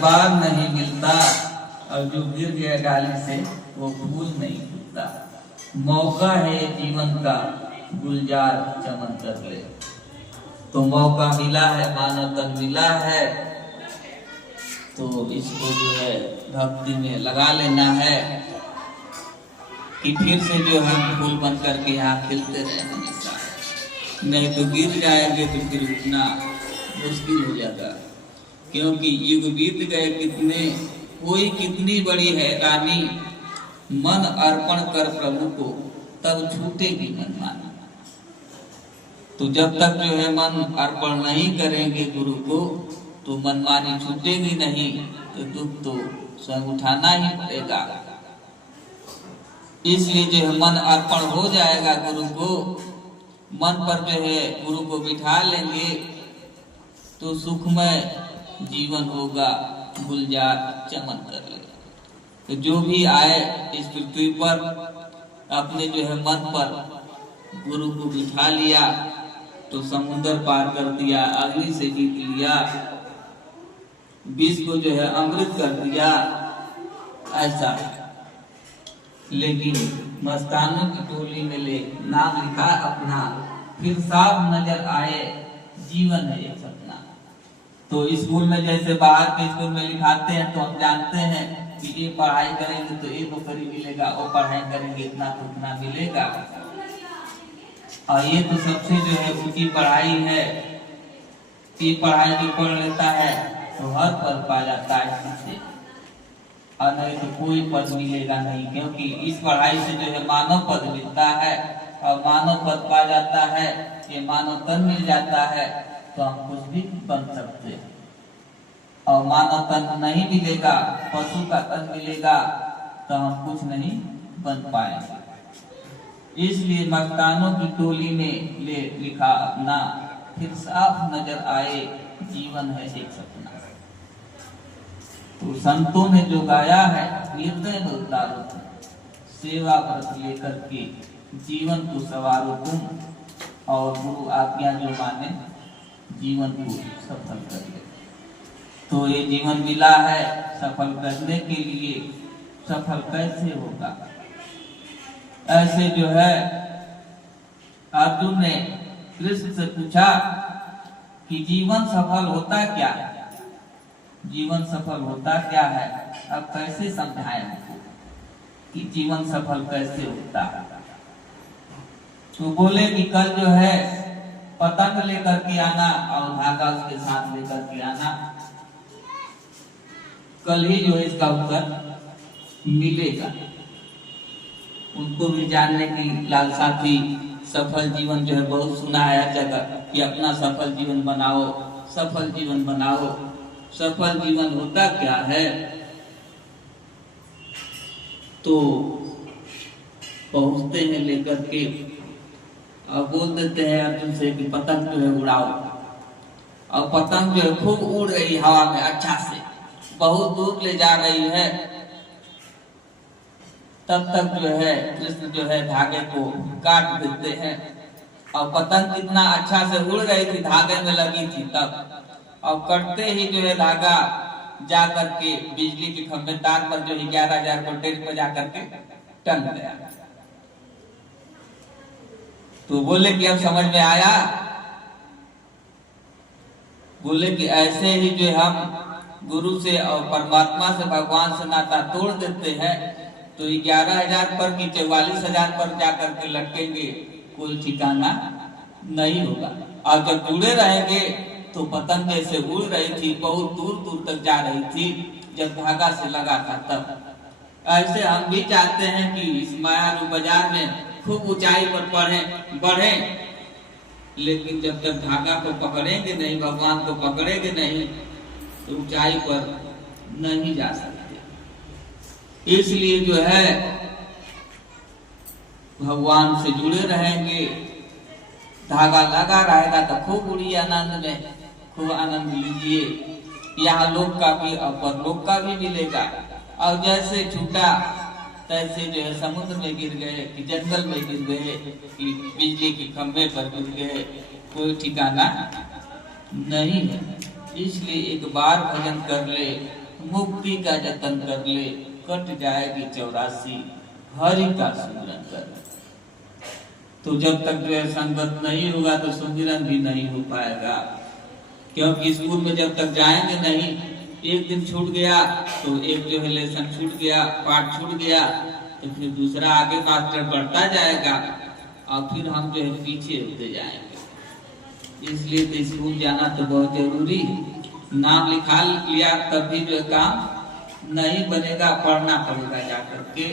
बार नहीं मिलता, और जो गिर गया डाली से वो फूल नहीं खिलता। मौका है जीवन का गुलजार चमन कर ले। तो मौका मिला है, मानव तन मिला है, तो इसको जो है भक्ति में लगा लेना है कि फिर से जो है फूल बन करके यहाँ खिलते रहे हमेशा। नहीं तो गिर जाएंगे तो फिर उठना मुश्किल हो जाता, क्योंकि युग बीत गए कितने, कोई कितनी बड़ी हैरानी, मन अर्पण कर प्रभु को तब छूटेगी मनमानी। तो जब तक जो है मन अर्पण नहीं करेंगे गुरु को, तो मनमानी छूटेगी नहीं, तो दुख तो स्वयं उठाना ही पड़ेगा। इसलिए जो है मन अर्पण हो जाएगा गुरु को, मन पर जो है गुरु को बिठा लेंगे, तो सुखमय जीवन होगा, गुलजार चमन कर ले। तो जो भी आए इस पृथ्वी पर, अपने जो है मन पर गुरु को बिठा लिया तो समुद्र पार कर दिया, अग्नि से जीत लिया, विष को जो है अमृत कर दिया, ऐसा। लेकिन मस्तानों की टोली में ले नाम लिखा अपना, फिर साफ नजर आए जीवन है एक सपना। तो स्कूल में जैसे बाहर के स्कूल में लिखाते हैं, तो हम जानते हैं कि ये पढ़ाई करेंगे तो ये नौकरी मिलेगा, वो पढ़ाई करेंगे इतना तो उतना मिलेगा। और ये तो सबसे जो है ऊंची पढ़ाई है, ये पढ़ाई जो पढ़ लेता है तो हर पद पा जाता है इससे, और नहीं तो कोई पद मिलेगा नहीं, क्योंकि इस पढ़ाई से जो है मानव पद मिलता है, और मानव पद पा जाता है, ये मानव तन मिल जाता है, तो हम कुछ भी बन सकते हैं। और मानव तन नहीं मिलेगा, पशु का तन मिलेगा, तो हम कुछ नहीं बन पाएंगे। इसलिए मस्तानों की टोली में ले लिखा अपना, फिर साफ नजर आए जीवन है एक सपना। तो संतों ने जो गाया है, हृदय में उतारो तुम, सेवा व्रत लेकर के जीवन को सवारो तुम, और गुरु आज्ञा जो माने जीवन को सफल कर ले। तो ये जीवन मिला है सफल करने के लिए, सफल कैसे होगा? ऐसे जो है अर्जुन ने कृष्ण से पूछा कि जीवन सफल होता क्या है, जीवन सफल होता क्या है, अब कैसे समझाएं उनको कि जीवन सफल कैसे होता है? तो बोले कि कल जो है पतंग लेकर के आना और धागा उसके साथ लेकर के आना, कल ही जो है इसका उत्तर मिलेगा। उनको भी जानने की लालसा थी। सफल जीवन जो है बहुत सुना है हर जगह कि अपना सफल जीवन बनाओ, सफल जीवन बनाओ। सफल जीवन होता क्या है? तो पहुंचते हैं लेकर के और बोल देते हैं अर्जुन से कि पतंग जो है उड़ाओ, और पतंग जो है खूब उड़ रही हवा में, अच्छा से बहुत दूर ले जा रही है। तब तक जो है कृष्ण जो है धागे को काट देते हैं, और पतंग कितना अच्छा से उड़ रही थी, धागे में लगी थी तब, और कटते ही जो है धागा जा करके बिजली के खंभे तार पर जो 11,000 वोल्टेज पर जा करके टन गया। तो बोले कि अब समझ में आया? बोले कि ऐसे ही जो हम गुरु से और परमात्मा से, भगवान से नाता तोड़ देते हैं, तो 11,000 पर कि 44,000 पर जाकर के लटकेंगे, कोई ठिकाना नहीं होगा। और जब जुड़े रहेंगे तो पतंग जैसे उड़ रही थी, बहुत दूर दूर तक जा रही थी, जब धागा से लगा था तब। ऐसे हम भी चाहते हैं कि इस मायारू बाजार में खूब ऊंचाई पर बढ़े, लेकिन जब तक धागा को पकड़ेंगे नहीं, भगवान को पकड़ेंगे नहीं, तो ऊंचाई पर नहीं जा सकते। इसलिए जो है भगवान से जुड़े रहेंगे, धागा लगा रहेगा तो खूब उड़िए आनंद में, खूब आनंद लीजिए। यहाँ लोक का भी और परलोक का भी मिलेगा। और जैसे छूटा तैसे जो है समुद्र में गिर गए, कि जंगल में गिर गए, कि बिजली के खंभे पर गिर गए, कोई ठिकाना नहीं है। इसलिए एक बार भजन कर ले, मुक्ति का जतन कर ले, कट जाएगी 84 हरि का सुमिरन कर। तो जब तक जो है संगत नहीं होगा तो सुमिरन भी नहीं हो पाएगा, क्योंकि स्कूल में जब तक जाएंगे नहीं, एक दिन छूट गया तो एक जो है लेसन छूट गया, पाठ छूट गया, तो फिर दूसरा आगे मास्टर बढ़ता जाएगा और फिर हम जो है पीछे होते जाएंगे। इसलिए तो स्कूल जाना तो बहुत जरूरी है। नाम लिखा लिया तब भी जो काम नहीं बनेगा, पढ़ना पड़ेगा जाकर के।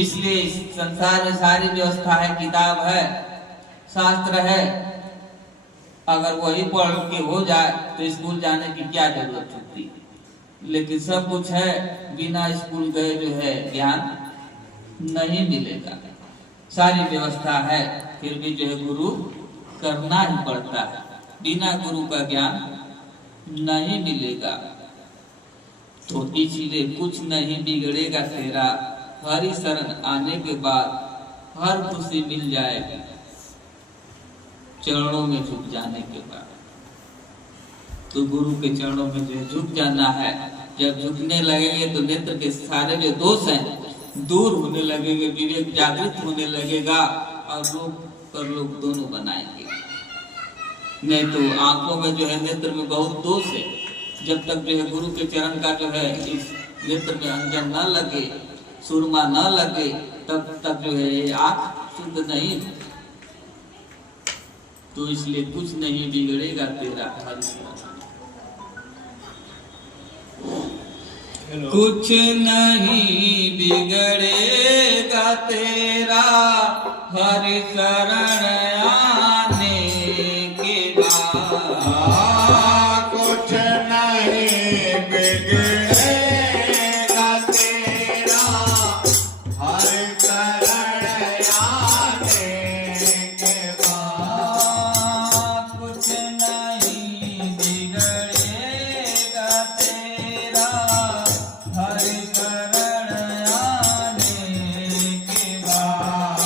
इसलिए संसार में सारी व्यवस्था है, किताब है, शास्त्र है, अगर वही पढ़ के हो जाए तो स्कूल जाने की क्या जरूरत होती। लेकिन सब कुछ है, बिना स्कूल गए जो है ज्ञान नहीं मिलेगा। सारी व्यवस्था है, फिर भी जो है गुरु करना ही पड़ता है, बिना गुरु का ज्ञान नहीं मिलेगा। तो इसलिए कुछ नहीं बिगड़ेगा तेरा, हरि शरण आने के बाद हर खुशी मिल जाएगी, चरणों में झुक जाने के बाद। तो गुरु के चरणों में जो झुक जाना है, जब झुकने लगेंगे तो नेत्र के सारे जो दोष हैं दूर होने लगेंगे, विवेक जागृत होने लगेगा और लोग पर लोग दोनों बनाएंगे। नहीं तो आंखों में जो है नेत्र में बहुत दोष है, जब तक जो है गुरु के चरण का जो है इस नेत्र में अंजन न लगे, सुरमा न लगे, तब तक जो है ये आंख शुद्ध नहीं। तो इसलिए कुछ नहीं बिगड़ेगा तेरा हरि शरण। कुछ नहीं बिगड़ेगा तेरा हरि शरण आने के बाद। कुछ नहीं बिगड़ेगा तेरा हरि शरण आने के बाद। कुछ नहीं बिगड़ेगा तेरा हरि शरण आने के बाद।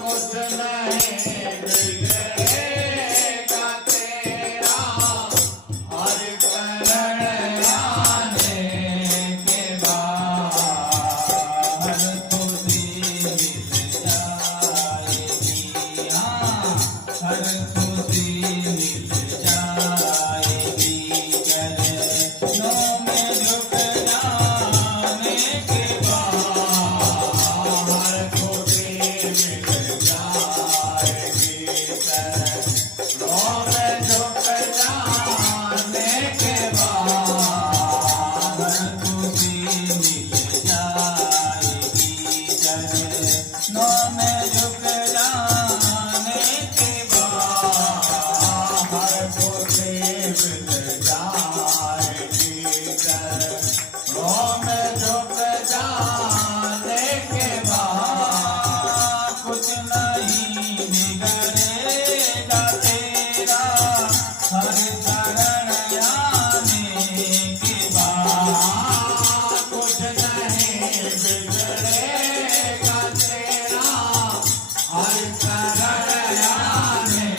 कुछ नहीं बिगड़ेगा तेरा हरि शरण आने के बाद। हर खुशी मिल जाएगी, हाँ, हर खुशी मिल जाएगी, चरणों में झुक जाने के बाद। हर खुशी मिल जाएगी, चरणों में झुक जाने के बाद। हर खुशी मिल जाएगी, चरणों में झुक जाने के बाद। हर खुशी मिल जाएगी, चरणों में झुक जाने के बाद। कुछ नहीं बिगड़ेगा तेरा हरि शरण आने के बाद। कुछ नहीं बिगड़ेगा तेरा हरि शरण आने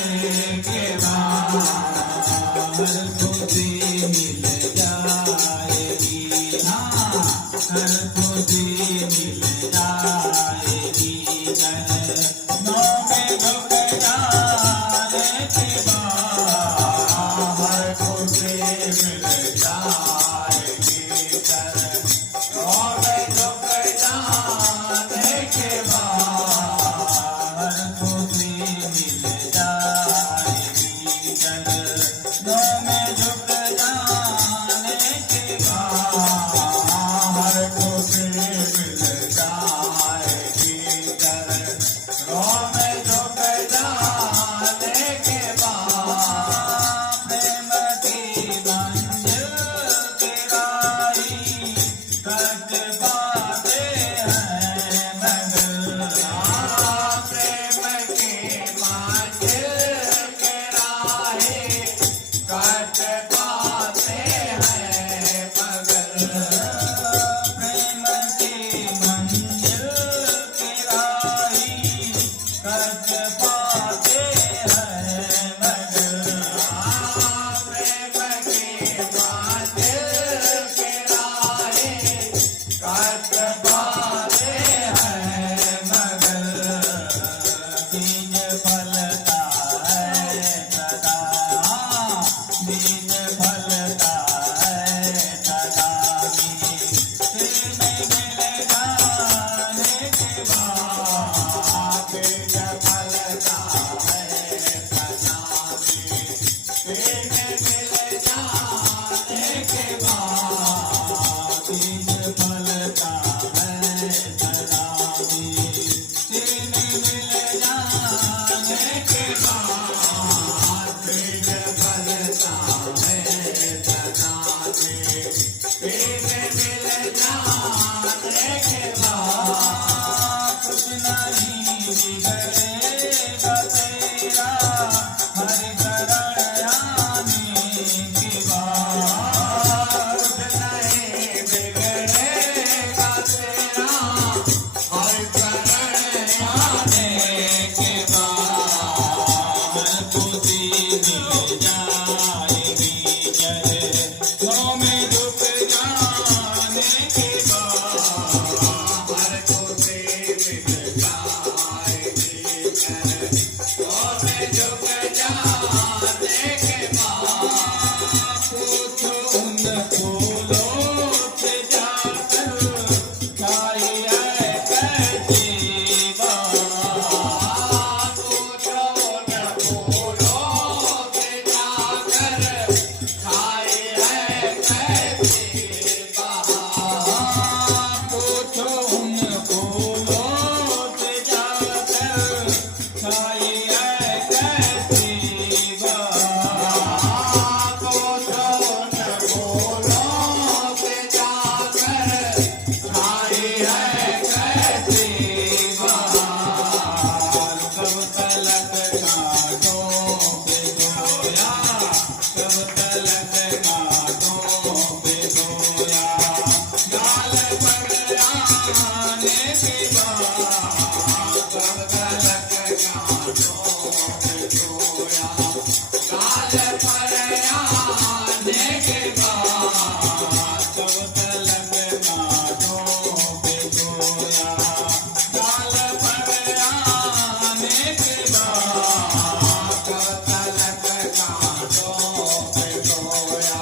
के बाद। हर खुशी मिल जाएगी, हाँ, हर खुशी मिल जाएगी, चरणों में झुक जाने के बाद। हर खुशी मिल जाएगी, चरणों में झुक जाने के बाद। हर खुशी मिल जाएगी, चरणों में झुक जाने के बाद। हर खुशी मिल जाएगी, चरणों में झुक जाने के बाद। प्रेम की मंजिल तेराई कट पाते हैं मगर। प्रेम की मंजिल के राहे कट पाते हैं मगर। प्रेम की मंजिल तेराई कट पाते हैं मगर। प्रेम बाद तीन फलता है सदा में। तीन मिल जाने के बाद तीन फलता है सदा में। तीन मिल जाने के बाद कुछ नहीं बिगड़ेगा तेरा हरि शरण आने के बाद। कुछ नहीं बिगड़ेगा तेरा हरि शरण आने के बाद। खुशी मिल जाएगी चरणों में झुक जाने के बाद। हर खुशी मिल जाएगी चरणों में झुक जाने के बाद। पूछो उन फूलों से जाकर छाई है कैसी बात। पूछो उन फूलों से जाकर छाई है कैसी बात। पूछो उन फूलों से जाकर छाई है कैसी बात। पूछो उन फूलों से जाकर छाई है कैसी बात। कब तलक कांटों पे सोया, कब तलक कांटों पे सोया, गाल पर आने के बाद। कब तलक कांटों पे सोया, गाल पर आने के बाद। कब तलक कांटों पे सोया, गाल पर आने के बाद। कब तलक कांटों पे सोया,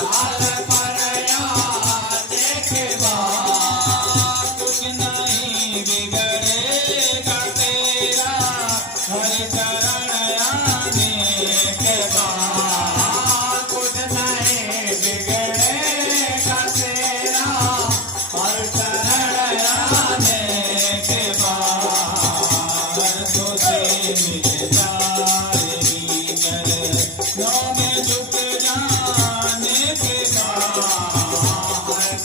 गाल पर आने के बाद। कुछ नहीं बिगड़ेगा तेरा हरि शरण आने के बाद। कुछ नहीं बिगड़ेगा तेरा हरि शरण आने के बाद। खुशी मिल जाएगी चरणों में झुक जाने के बाद।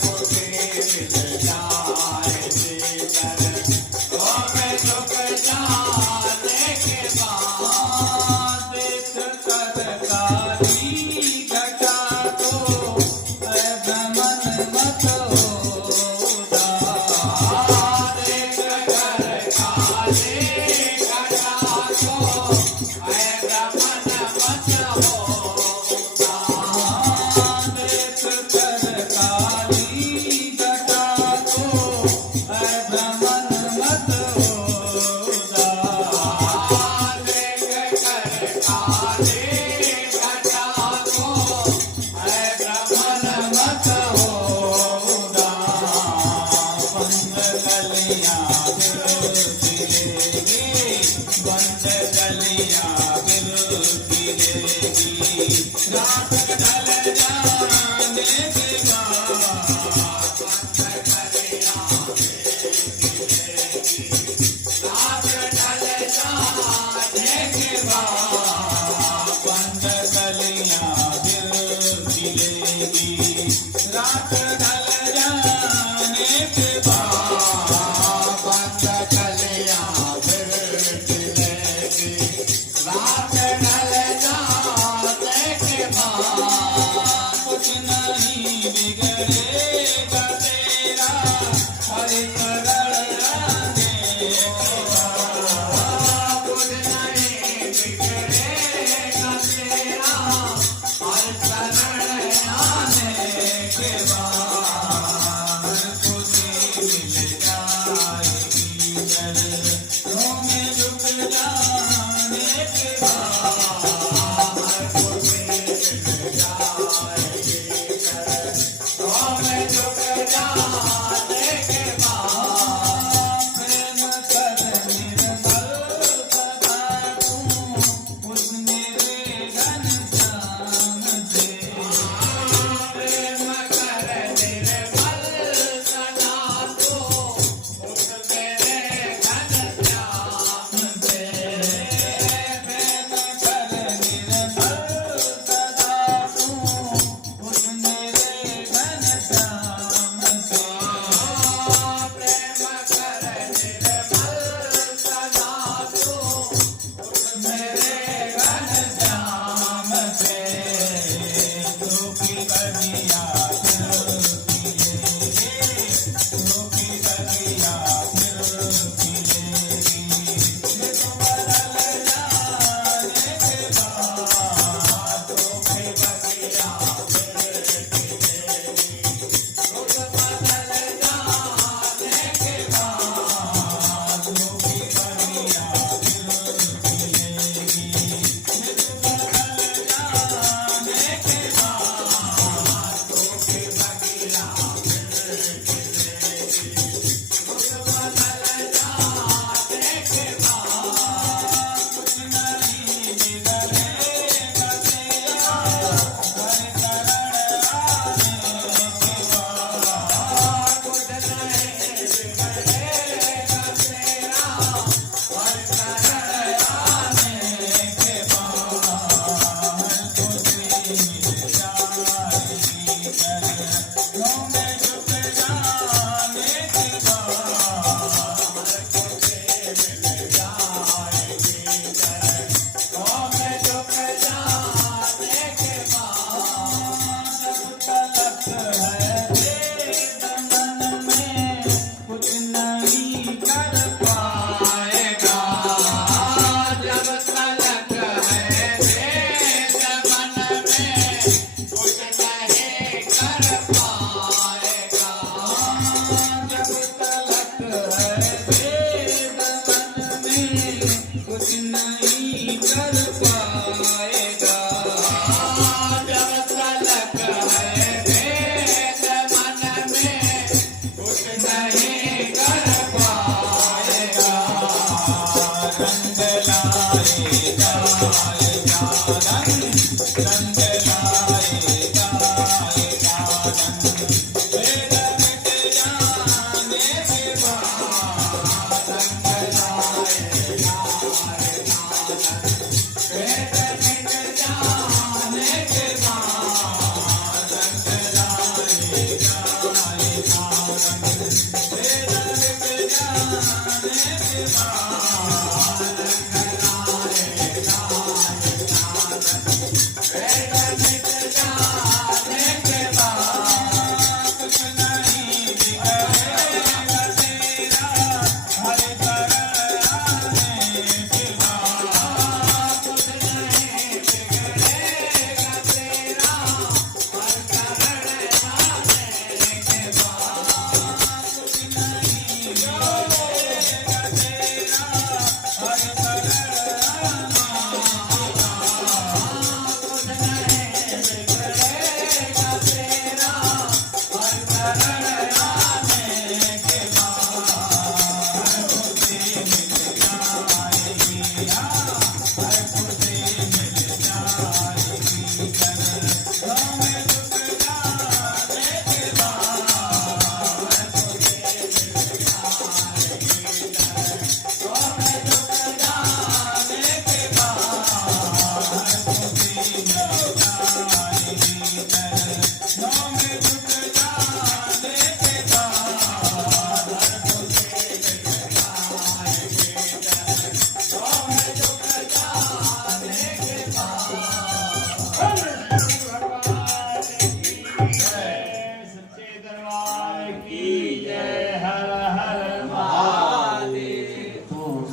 खुशी मिल जाएगी चरणों में झुक जाने के बाद। देख कर काली घटा को ऐ भ्रमण मत हो उदास। देख कर काली घटा को ऐ भ्रमण मत हो उदास। देख कर काली घटा को ऐ भ्रमण मत हो उदास। देख कर काली घटा को ऐ भ्रमण मत हो उदास। बंद गलियां फिर खिलेगी, बंद गलियां फिर खिलेगी, रात ढल जाने के बाद। बंद गलियां फिर खिलेगी, रात ढल जाने के बाद। बंद गलियां फिर खिलेगी, रात ढल जाने के बाद। बंद गलियां फिर खिलेगी, रात ढल जाने के बाद। कुछ नहीं बिगड़ेगा तेरा हरि शरण आने के बाद। कुछ नहीं बिगड़ेगा तेरा हरि शरण आने के बाद।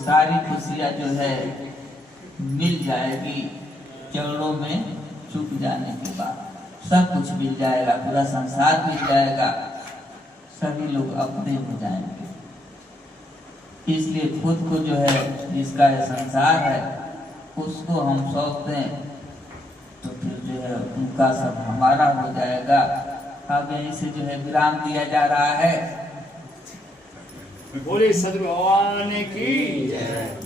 सारी खुशियाँ जो है मिल जाएगी चरणों में झुक जाने के बाद। सब कुछ मिल जाएगा, पूरा संसार मिल जाएगा, सभी लोग अपने हो जाएंगे। इसलिए खुद को जो है जिसका ये संसार है उसको हम सौंप दें तो फिर जो है उनका सब हमारा हो जाएगा। अब यहीं से जो है विराम दिया जा रहा है। बोले सदगुरु भगवान की जय।